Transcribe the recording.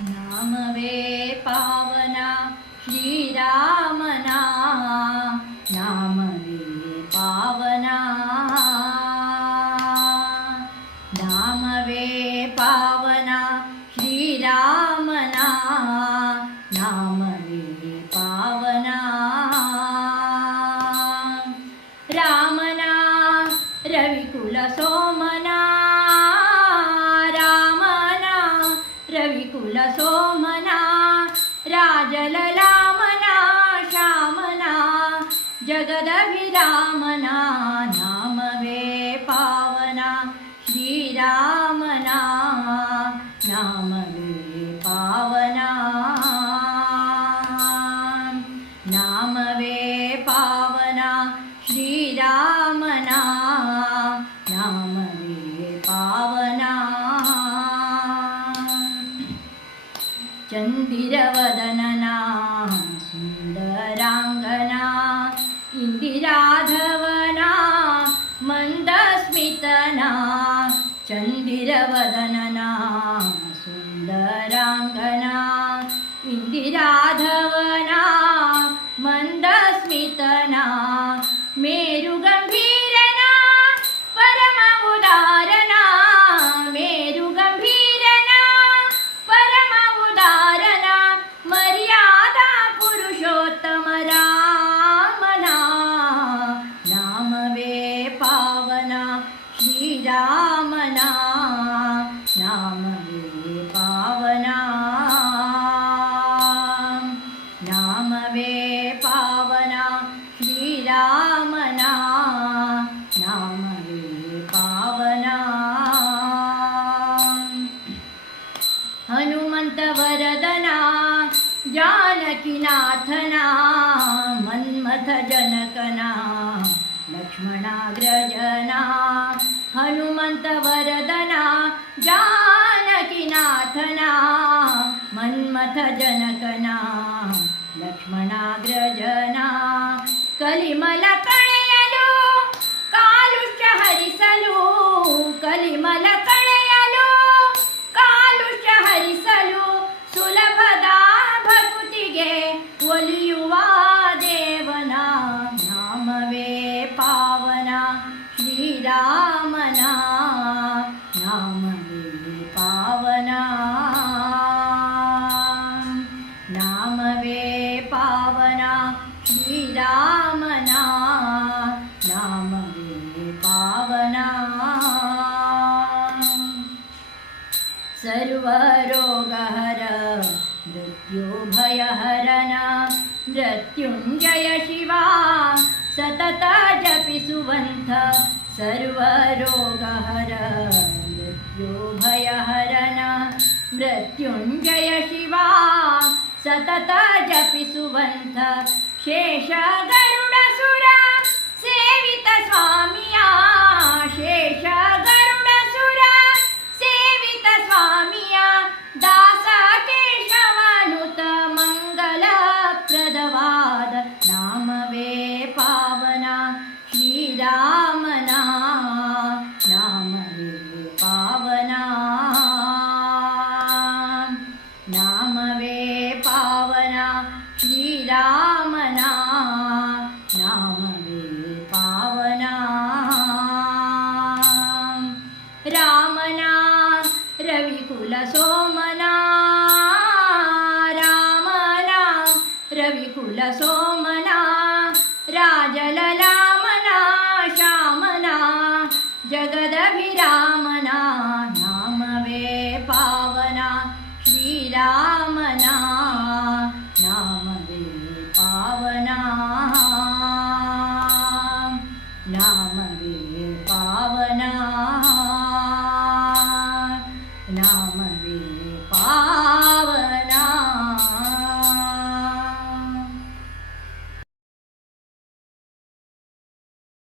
नामवे पावना श्रीरामना नामवे पावना नामवे पावना श्रीरामना नामवे पावना रामना रविकुल सोमना रामना रविकुल सोमना राजललामना श्यामना जगदभिरामना नामवे पावना श्रीरामना नामवे पावना नामवे पावना श्रीरामना नामवे पावना चंदिरवदनना सुंदरांगना इंदिराधवना मंदस्मितना चंदिरवदनना सुंदरांगना इंदिराधवना मंदस्मितना मेरुगंभीरना परम उदारना मेरुगंभीरना परम उदारना मर्यादा पुरुषोत्तम रामना नामवे पावना श्रीरामना नामवे पावना नामवे पावना श्रीरामना नामवे पावना हनुमंत वरदना जानकीनाथना मन्मथ जनकना लक्ष्मणाग्रजना हनुमंत वरदना जानकीनाथना मन्मथ जनकना लक्ष्मणाग्रजना कलिमल कಳೆಯಲು ಕಾಲುಷ್ಯ ಹರಿಸಲು ಕಲಿಮಲ ಕಳೆಯಲು ಕಾಲುಷ್ಯ ಹರಿಸಲು ಸುಲಭದ ಭಕ್ತಿಗೆ ಒಲಿಯುವ ದೇವನ ನಾಮವೇ ಪಾವನ ಶ್ರೀರಾಮನ ನಾಮವೇ ಪಾವನ ನಾಮವೇ ಪಾವನ ಶ್ರೀರಾಮನ ನಾಮವೇ ಪಾವನ ಸರ್ವರೋಗಹರ ಮೃತ್ಯುಭಯಹರನ ಮೃತ್ಯುಂಜಯ ಶಿವ ಸತತ ಜಪಿಸುವಂಥ ಸರ್ವರೋಗಹರ ಮೃತ್ಯುಭಯಹರನ ಮೃತ್ಯುಂಜಯ ಶಿವ ಸತತ ಜಪಿಸುವಂಥ ಶೇಷ ಗರುಡ ಸುರ ಸೇವಿತ ಸ್ವಾಮಿಯ ಶೇಷ ಗರುಡ ಸುರ ಸೇವಿತ ಸ್ವಾಮಿಯ ದಾಸ ಕೇಶವನುತ ಮಂಗಲಪ್ರದವಾದ ನಾಮವೇ ಪಾವನ ಶ್ರೀರಾಮನ ನಾಮವೇ ಪಾವನ ನಾಮವೇ ಪಾವನ ಶ್ರೀರಾಮನ ನಾಮವೇ ಪಾವನ ರಾಮನ ರವಿಕುಲ ಸೋಮನ ರಾಮನ ರವಿಕುಲ ಸೋಮನ ರಾಜಲಲಾಮನ ಶ್ಯಾಮನ ಜಗದಭಿರಾಮನ ನಾಮವೇ ಪಾವನ ಶ್ರೀರಾಮನ